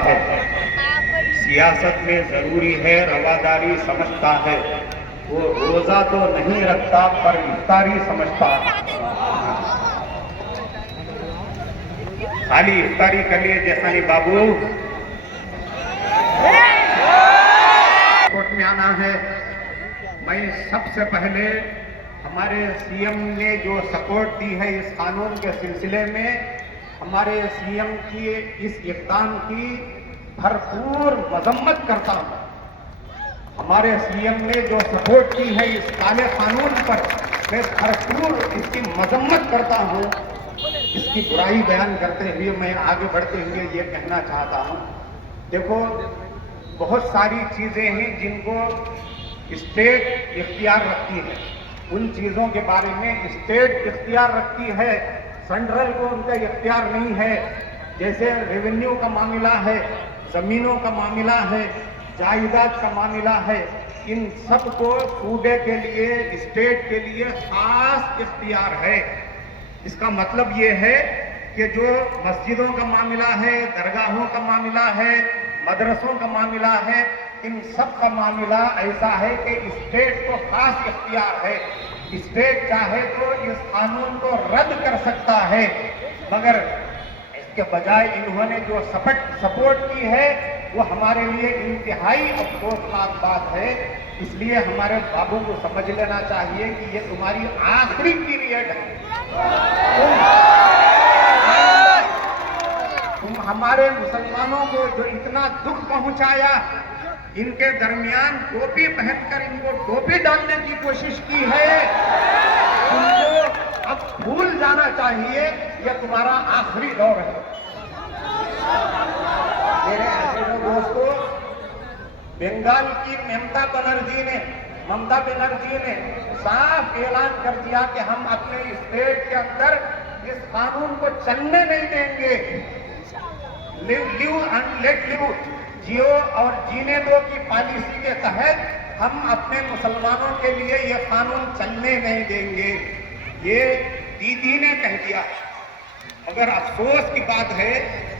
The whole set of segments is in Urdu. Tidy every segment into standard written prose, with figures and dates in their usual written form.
ہے سیاست میں ضروری ہے رواداری سمجھتا ہے وہ روزہ تو نہیں رکھتا پر افطاری سمجھتا ہے خالی افطاری کر لیے جیسا نہیں بابو کوٹ میں آنا ہے میں سب سے پہلے ہمارے سی ایم نے جو سپورٹ دی ہے اس قانون کے سلسلے میں ہمارے سی ایم کی اس اقدام کی بھرپور مذمت کرتا ہوں ہمارے سی ایم نے جو سپورٹ کی ہے اس کالے قانون پر میں بھرپور اس کی مذمت کرتا ہوں اس کی برائی بیان کرتے ہوئے میں آگے بڑھتے ہوئے یہ کہنا چاہتا ہوں دیکھو بہت ساری چیزیں ہیں جن کو اسٹیٹ اختیار رکھتی ہے ان چیزوں کے بارے میں اسٹیٹ اختیار رکھتی ہے سینٹرل کو ان کا اختیار نہیں ہے جیسے ریونیو کا معاملہ ہے زمینوں کا معاملہ ہے جائیداد کا معاملہ ہے ان سب کو صوبے کے لیے اسٹیٹ کے لیے خاص اختیار ہے اس کا مطلب یہ ہے کہ جو مسجدوں کا معاملہ ہے درگاہوں کا معاملہ ہے مدرسوں کا معاملہ ہے ان سب کا معاملہ ایسا ہے کہ اسٹیٹ کو خاص اختیار ہے اسٹیٹ چاہے تو اس قانون کو رد کر سکتا ہے مگر اس کے بجائے انہوں نے جو سپورٹ کی ہے وہ ہمارے لیے انتہائی افسوسناک بات ہے اس لیے ہمارے بابو کو سمجھ لینا چاہیے کہ یہ تمہاری آخری پیریڈ ہے تم ہمارے مسلمانوں کو جو اتنا دکھ پہنچایا ان کے درمیان ٹوپی پہن کر ان کو ٹوپی ڈالنے کی کوشش کی ہے تم کو اب بھول جانا چاہیے یہ تمہارا آخری دور ہے میرے عزیزو دوستو بنگال کی ممتا بنرجی نے صاف اعلان کر دیا کہ ہم اپنے اسٹیٹ کے اندر اس قانون کو چلنے نہیں دیں گے لیو اینڈ لیٹ لیو جیو اور جینے دو کی پالیسی کے تحت ہم اپنے مسلمانوں کے لیے یہ قانون چلنے نہیں دیں گے یہ دیدی نے کہہ دیا مگر افسوس کی بات ہے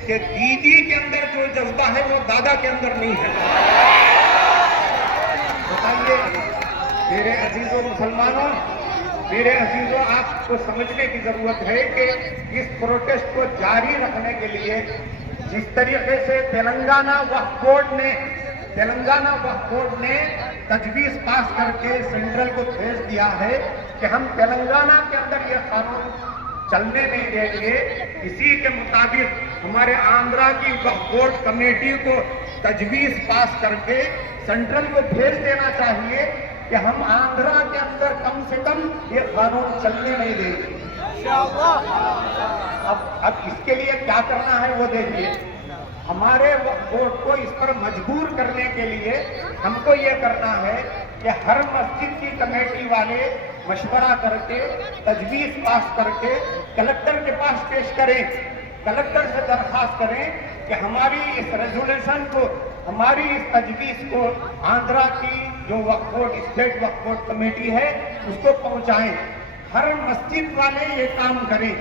کہ دیدی کے اندر جو جذبہ ہے وہ دادا کے اندر نہیں ہے بتائیے میرے عزیزوں مسلمانوں میرے عزیزوں آپ کو سمجھنے کی ضرورت ہے کہ اس پروٹیسٹ کو جاری رکھنے کے لیے جس طریقے سے تلنگانہ وقف بورڈ نے تجویز پاس کر کے سینٹرل کو بھیج دیا ہے کہ ہم تلنگانہ کے اندر یہ قانون چلنے نہیں دیں گے اسی کے مطابق ہمارے آندھرا کی وقف بورڈ کمیٹی کو تجویز پاس کر کے سینٹرل کو بھیج دینا چاہیے کہ ہم آندھرا کے اندر کم سے کم یہ قانون چلنے نہیں دیں گے اب اس کے لیے کیا کرنا ہے وہ دیکھیے ہمارے بورڈ کو اس پر مجبور کرنے کے لیے ہم کو یہ کرنا ہے کہ ہر مسجد کی کمیٹی والے مشورہ کر کے تجویز پاس کر کے کلکٹر کے پاس پیش کریں کلکٹر سے درخواست کریں کہ ہماری اس ریزولوشن کو ہماری اس تجویز کو آندھرا کی جو وقف بورڈ اسٹیٹ وقف بورڈ کمیٹی ہے اس کو پہنچائیں ہر مسجد والے یہ کام کریں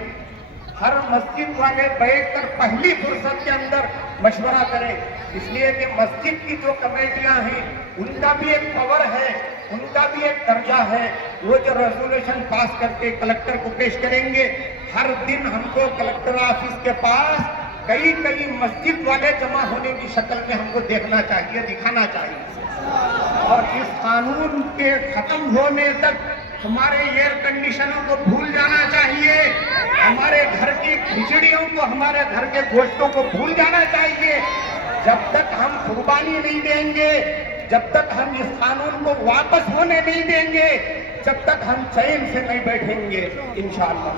ہر مسجد والے بیٹھ کر پہلی فرصت کے اندر مشورہ کریں اس لیے کہ مسجد کی جو کمیٹیاں ہیں ان کا بھی ایک پاور ہے ان کا بھی ایک درجہ ہے وہ جو ریزولوشن پاس کر کے کلکٹر کو پیش کریں گے ہر دن ہم کو کلکٹر آفس کے پاس کئی مسجد والے جمع ہونے کی شکل میں ہم کو دیکھنا چاہیے دکھانا چاہیے اور اس قانون کے ختم ہونے تک ہمارے ایئر کنڈیشنوں کو بھول جانا چاہیے ہمارے گھر کی کھچڑیوں کو ہمارے گھر کے گوشتوں کو بھول جانا چاہیے جب تک ہم قربانی نہیں دیں گے جب تک ہم اس قانون کو واپس ہونے نہیں دیں گے جب تک ہم چین سے نہیں بیٹھیں گے انشاءاللہ